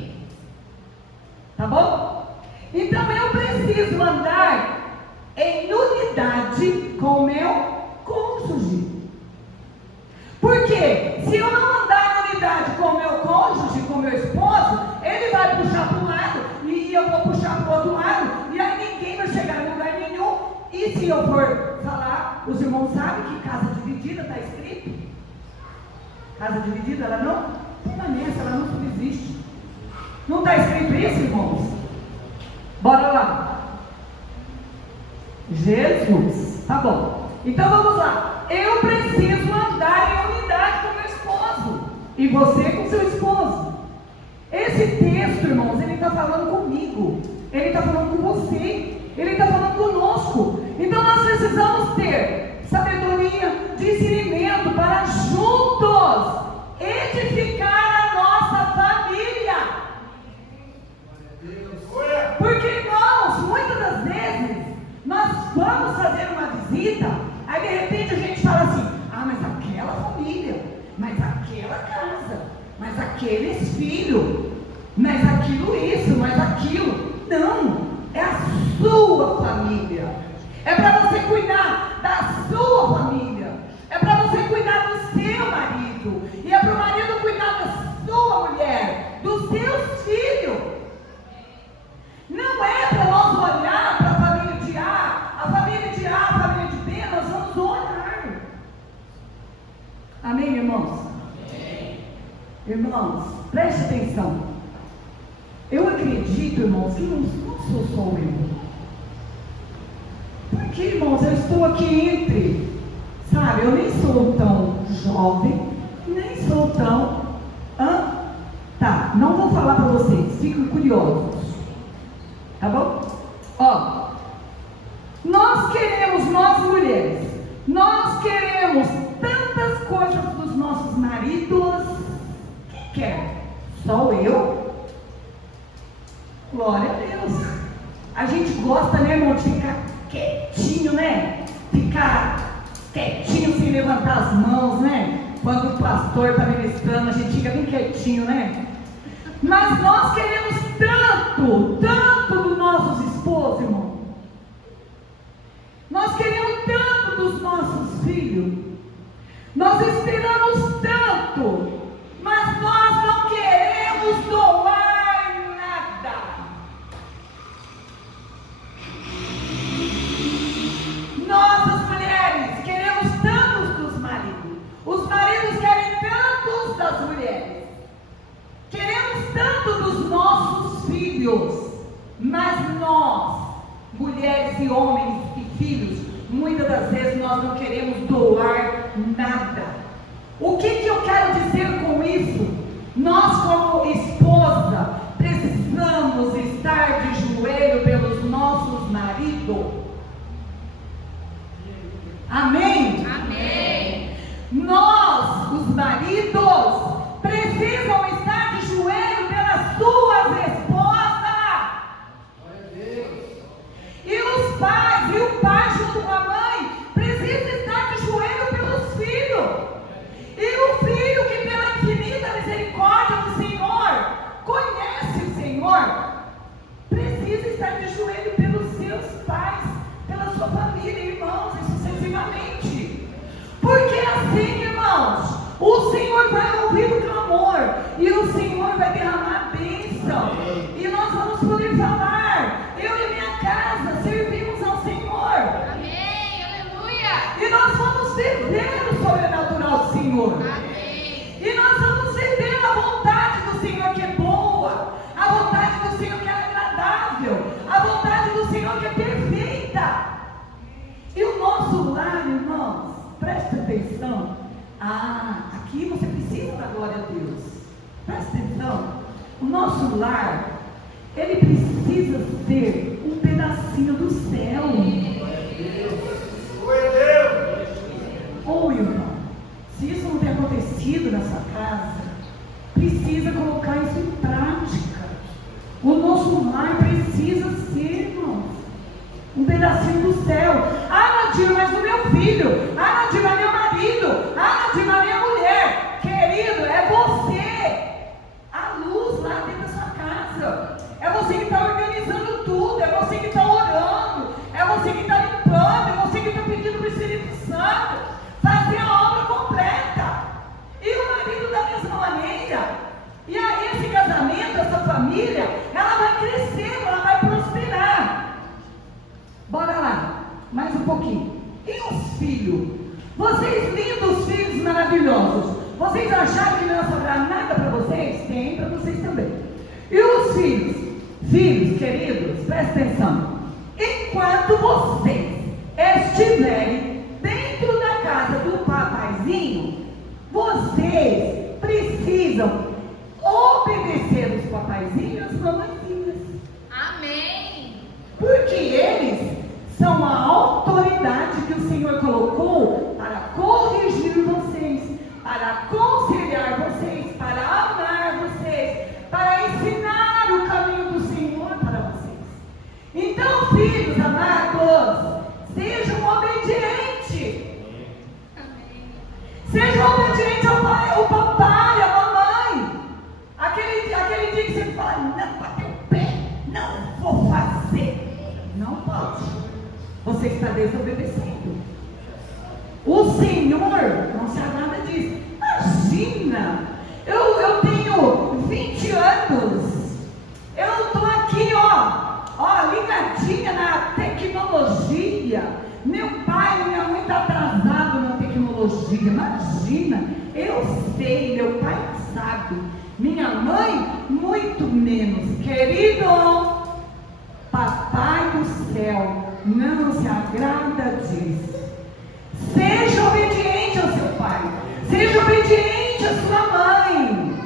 Tá bom? Então eu preciso andar em unidade com o meu cônjuge. Porque se eu não andar em unidade com o meu cônjuge, com o meu esposo, ele vai puxar para um lado e eu vou puxar para o outro lado, e aí ninguém vai chegar em lugar nenhum. E se eu for falar, os irmãos sabem que casa dividida está escrito? Casa dividida, ela não permanece, ela não subsiste. Não está escrito isso, irmãos? Bora lá. Jesus, tá bom. Então vamos lá. Eu preciso andar em unidade com meu esposo, e você com seu esposo. Esse texto, irmãos, ele está falando comigo, ele está falando com você, ele está falando conosco. Então nós precisamos ter sabedoria, discernimento para juntos edificar a nossa família. Porque, irmãos, muitas das vezes nós vamos fazer uma visita, aí de repente a gente fala assim, mas aquela família, mas aquela casa, mas aqueles filhos, mas aquilo isso, mas aquilo. Não, é a sua família. É para você cuidar da sua família. É para você cuidar do seu marido. E é para o marido cuidar da sua mulher, dos seus filhos. Não é para nós olhar para a família de A, a família de B, nós vamos olhar. Amém, irmãos? Amém. Irmãos, preste atenção. Eu acredito, irmãos, que não sou só eu. Porque, irmãos, eu estou aqui entre, sabe, eu nem sou tão jovem, nem sou tão... Tá, não vou falar para vocês, fiquem curiosos. Tá bom? Ó, nós mulheres, nós queremos tantas coisas dos nossos maridos. Quem quer? Só eu? Glória a Deus. A gente gosta, né, irmão, de ficar quietinho, né? Ficar quietinho sem levantar as mãos, né? Quando o pastor está ministrando, a gente fica bem quietinho, né? Mas nós queremos tanto dos nossos esposos, irmão. Nós queremos tanto dos nossos filhos. Nós esperamos tanto, mas nós não queremos doar nada. Nós, as mulheres, queremos tantos dos maridos. Os maridos querem tantos das mulheres. Queremos tanto dos nossos filhos. Mas nós, mulheres e homens e filhos, muitas das vezes nós não queremos doar nada. O que eu quero dizer com isso? Nós, como esposa, precisamos estar de joelho pelos nossos maridos. Amém? maridos precisam estar de joelho pelas suas esposas. E os pais, e o pai junto com a mãe, precisa estar de joelho pelos filhos. E o filho que pela infinita misericórdia do Senhor conhece o Senhor, precisa estar de joelho pelos seus pais, pela sua família, irmãos, e sucessivamente. Porque assim, irmãos, o Senhor vai ouvir o clamor, e o Senhor vai derramar a bênção, e nós vamos poder falar: eu e minha casa servimos ao Senhor. Amém. Aleluia. E nós vamos viver o sobrenatural do Senhor. Amém. E nós vamos viver a vontade do Senhor que é boa, a vontade do Senhor que é agradável, a vontade do Senhor que é perfeita. E o nosso lar, irmãos, preste atenção. Aqui você precisa da glória a Deus. Preste atenção. O nosso lar, ele precisa ser um pedacinho do céu. Oh, irmão, se isso não tem acontecido na sua casa, precisa colocar isso em prática. O nosso lar precisa ser, irmãos, um pedacinho do céu. Nadir, mas o meu filho. Nadir, mas meu marido. Nadir, mas minha mulher. Querido, é você a luz lá dentro da sua casa. É você que está organizando tudo. É você que está orando. É você que está limpando. É você que está pedindo para o Espírito Santo fazer a obra completa. E o marido da mesma maneira. E aí esse casamento, essa família, ela vai crescer, ela vai prosperar. Bora lá, mais um pouquinho. E os filhos? Vocês lindos filhos maravilhosos, vocês acharam que não ia sobrar nada para vocês? Tem para vocês também. E os filhos? Filhos queridos, prestem atenção. Enquanto vocês estiverem dentro da casa do papaizinho, vocês precisam obedecer os papaizinhos e as mamãezinhas. Amém. Porque eles são a autoridade que o Senhor colocou para corrigir vocês, para aconselhar vocês, para amar vocês, para ensinar o caminho do Senhor para vocês. Então, filhos amados, sejam obedientes. Amém. Sejam obedientes ao papai, à mamãe. Aquele dia que você fala: não, bateu o pé, não vou fazer. Não pode. Você está desobedecendo. O Senhor não se agrada disso. Imagina, eu tenho 20 anos. Eu estou aqui, ligadinha na tecnologia. Meu pai e minha mãe estão atrasados na tecnologia. Imagina, eu sei, meu pai sabe. Minha mãe, muito menos. Querido, Papai do céu não se agrada disso. Seja obediente ao seu pai. Seja obediente à sua mãe.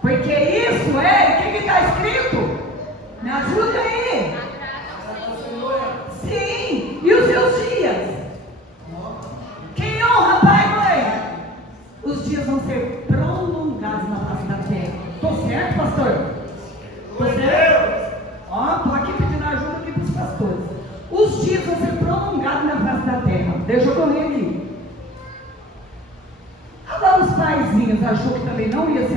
Porque isso é, o que está escrito? Me ajuda aí. Sim, e os seus dias? Quem honra pai e mãe? Os dias vão ser prolongados na face da terra. Estou certo, pastor? Estou certo? Estou aqui pedindo ajuda aqui para os pastores. Os dias vão ser prolongados na face da terra. Deixa eu correr aqui. Agora os paizinhos achou que também não ia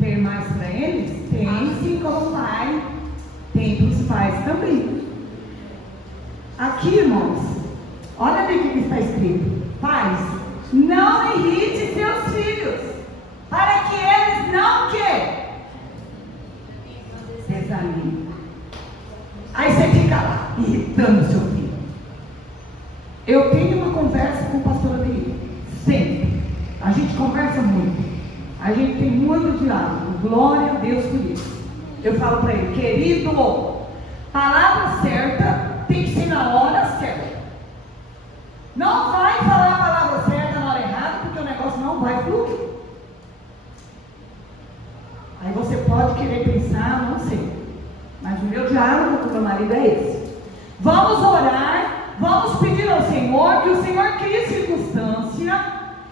ter mais para eles? Tem sim, como pai. Tem para os pais também. Aqui, irmãos, olha ali o que está escrito. Pais, não irrite seus filhos, para que eles não desanimem. Aí você fica lá, irritando seu filho. Eu tenho uma conversa com o pastor Adeir, sempre. A gente conversa muito. A gente tem muito diálogo. Glória a Deus por isso. Eu falo para ele: querido, palavra certa tem que ser na hora certa. Não vai falar a palavra certa na hora errada, porque o negócio não vai fluir. Aí você pode querer pensar, não sei. Mas o meu diálogo com o meu marido é esse. Vamos orar, vamos pedir ao Senhor que o Senhor crie circunstância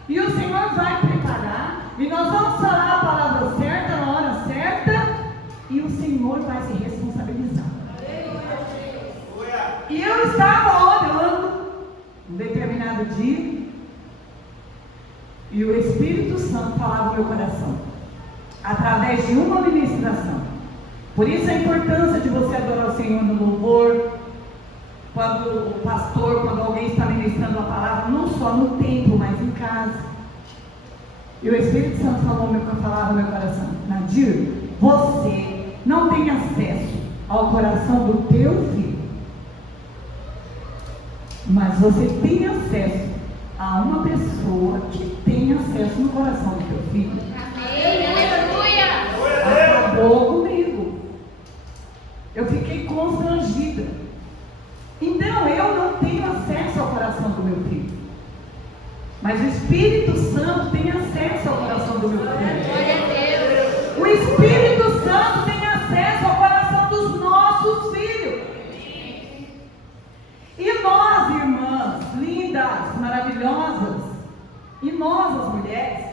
e o Senhor vai preparar dia, e o Espírito Santo falava no meu coração, através de uma ministração. Por isso a importância de você adorar o Senhor no louvor, quando o pastor, quando alguém está ministrando a palavra, não só no templo, mas em casa. E o Espírito Santo falava no meu coração, Nadir, você não tem acesso ao coração do teu filho, mas você tem acesso a uma pessoa que tem acesso no coração do teu filho. Amém. Aleluia. Acabou comigo. Eu fiquei constrangida. Então eu não tenho acesso ao coração do meu filho, mas o Espírito Santo tem acesso ao coração do meu filho. Glória a Deus. O Espírito Santo tem acesso ao coração dos nossos filhos. E nós, irmãs lindas, maravilhosas, e nós, as mulheres,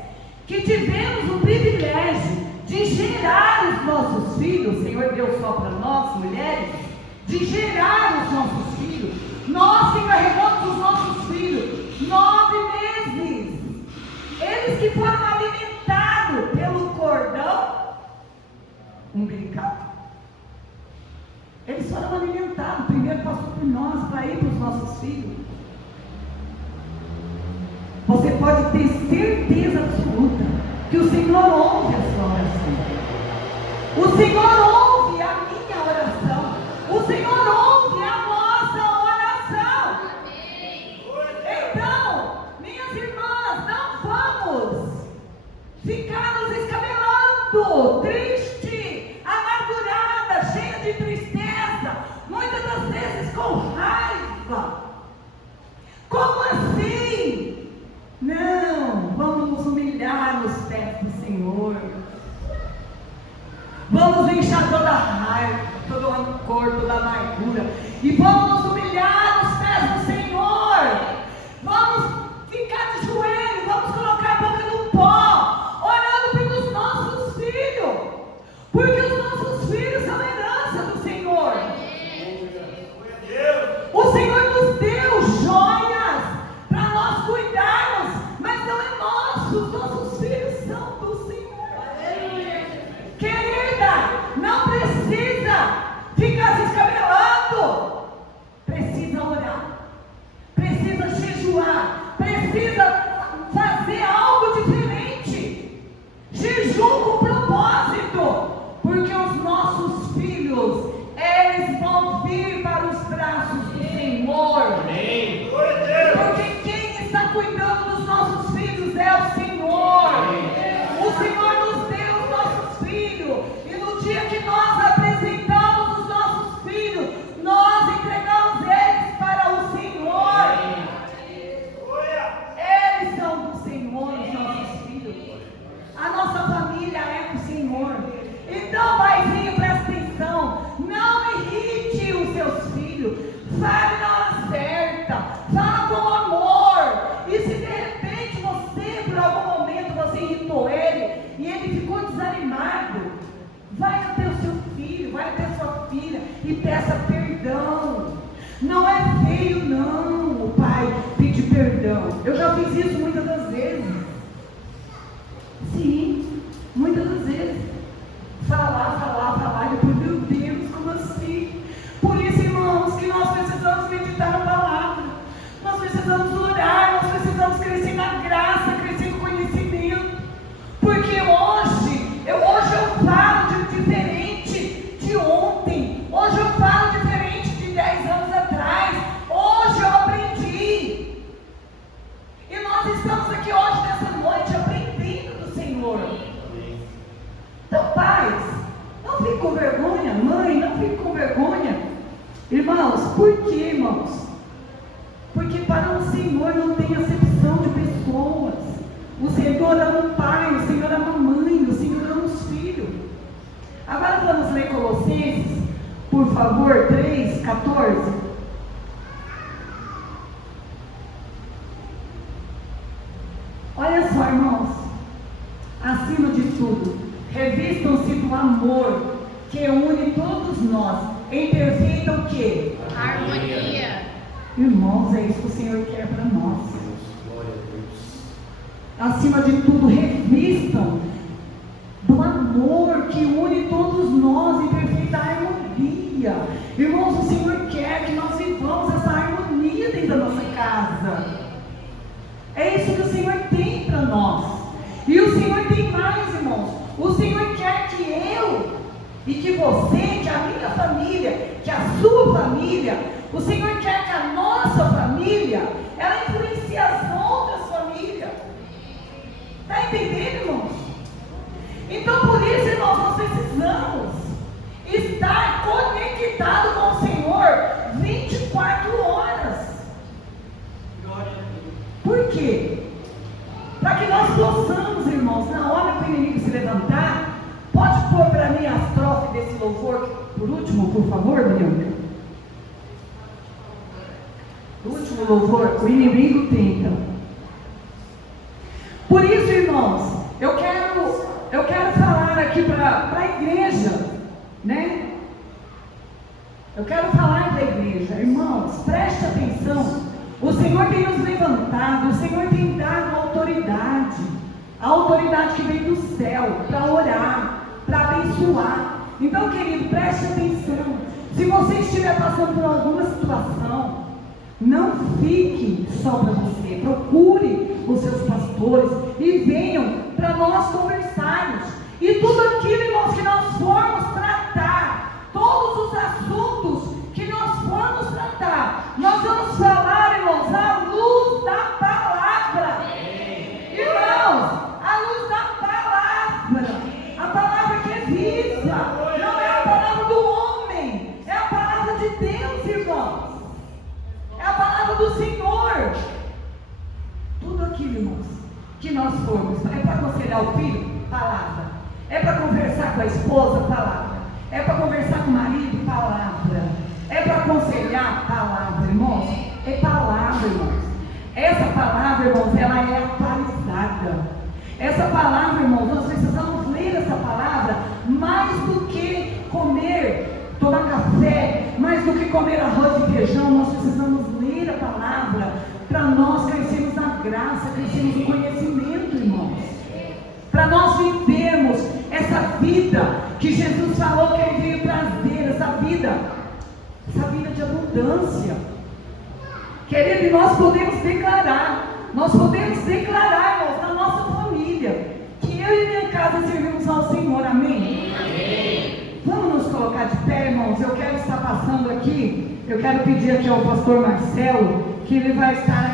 que tivemos o privilégio de gerar os nossos filhos, o Senhor deu só para nós, mulheres, de gerar os nossos filhos. Nós que carregamos os nossos filhos 9 meses, eles que foram alimentados pelo cordão umbilical, eles foram alimentados. Primeiro passou por nós para ir para os nossos filhos. Você pode ter certeza absoluta que o Senhor ouve a sua oração. O Senhor ouve a minha oração. O Senhor ouve a nossa oração. Amém. Então, minhas irmãs, não vamos ficar nos escabelando, triste, amargurada, cheia de tristeza, muitas das vezes com raiva. Como assim? Não, vamos nos humilhar nos pés do Senhor. Vamos deixar toda a raiva, todo o rancor, toda a amargura, e vamos nos humilhar nos pés do Senhor. Vamos ficar de joelho, vamos colocar a boca no pó, orando pelos nossos filhos, porque os nossos filhos são herança do Senhor. O Senhor nos deu joias para nós cuidarmos, mas não é nosso, os nossos filhos são do Senhor. Querida, não precisa ficar se escabelando, precisa orar, precisa jejuar, precisa fazer algo diferente, jejum com propósito, porque os nossos filhos, eles vão vir para os braços do Senhor. Amém. Porque quem está cuidando dos nossos filhos é o Senhor. O Senhor nos deu os nossos filhos, e no dia que nós apresentamos os nossos filhos, nós entregamos eles para o Senhor. Eles são do Senhor, os nossos filhos. A nossa família é do Senhor. Então, paizinho, presta atenção. Não irrite os seus filhos. Fale na hora certa. Fala com amor. E se de repente você, por algum momento, você irritou ele e ele ficou desanimado, vai até o seu filho, vai até a sua filha e peça perdão. Não é feio, não, o pai pedir perdão. Eu já fiz isso muitas das vezes. Sim, muitas das vezes. Falar, e depois, meu Deus, como assim? Por isso, irmãos, que nós precisamos meditar na palavra, nós precisamos orar, nós precisamos crescer na graça, crescer no conhecimento, porque hoje eu falo de diferente de ontem, hoje eu falo diferente de 10 anos atrás, hoje eu aprendi, e nós estamos aqui hoje, nessa noite, aprendendo do Senhor. Então, pais, não fique com vergonha. Mãe, não fique com vergonha. Irmãos, por que, irmãos? Porque para o Senhor não tem acepção de pessoas. O Senhor ama o pai, o Senhor ama a mãe, o Senhor ama os filhos. Agora vamos ler Colossenses, por favor, 3:14. Olha só, irmãos, acima de tudo, revistam-se do amor que une todos nós, em perfeita o quê? Harmonia. Irmãos, é isso que o Senhor quer para nós. Glória a Deus. Acima de tudo, revistam do amor que une todos nós em perfeita harmonia. Irmãos, o Senhor quer que nós vivamos essa harmonia dentro da nossa casa. É isso que o Senhor tem para nós. E o Senhor tem mais, irmãos. O Senhor quer que eu e que você, que a minha família, que a sua família, o Senhor quer que a nossa família, ela influencie as outras famílias. Está entendendo, irmãos? Então, por isso, irmãos, nós precisamos estar conectados com o Senhor 24 horas. Por quê? Para que nós possamos, irmãos, na hora que o inimigo se levantar, pode pôr para mim a estrofe desse louvor, por último, por favor, Bianca? O último louvor, o inimigo tenta. Por isso, irmãos, eu quero falar aqui para a igreja, né? Eu quero falar para a igreja, irmãos, preste atenção. O Senhor tem nos levantado, o Senhor tem dado a autoridade que vem do céu, para orar, para abençoar. Então, querido, preste atenção. Se você estiver passando por alguma situação, não fique só para você, procure os seus pastores e venham para nós conversarmos. E tudo aquilo, irmãos, que nós formos tratar, todos os assuntos que nós formos tratar, nós vamos falar, irmãos, à luz da palavra. Irmãos, à luz da palavra, a palavra que é viva, não é a palavra do homem, é a palavra de Deus, irmãos, é a palavra do Senhor. Tudo aquilo, irmãos, que nós formos, é para aconselhar o filho? Palavra. É para conversar com a esposa? Palavra. É para conversar com o marido? Palavra. É para aconselhar? Palavra, irmãos. É palavra, irmãos. Essa palavra, irmãos, ela é atualizada. Essa palavra, irmãos, nós precisamos ler essa palavra mais do que comer, tomar café, mais do que comer arroz e feijão. Nós precisamos ler a palavra para nós crescermos na graça, crescermos no conhecimento, irmãos. Para nós vivermos essa vida que Jesus falou que Ele veio trazer, essa vida de abundância. Querido, e nós podemos declarar, irmãos, na nossa família, que eu e minha casa servimos ao Senhor, amém? Amém. Vamos nos colocar de pé, irmãos. Eu quero estar passando aqui, eu quero pedir aqui ao pastor Marcelo, que ele vai estar aqui.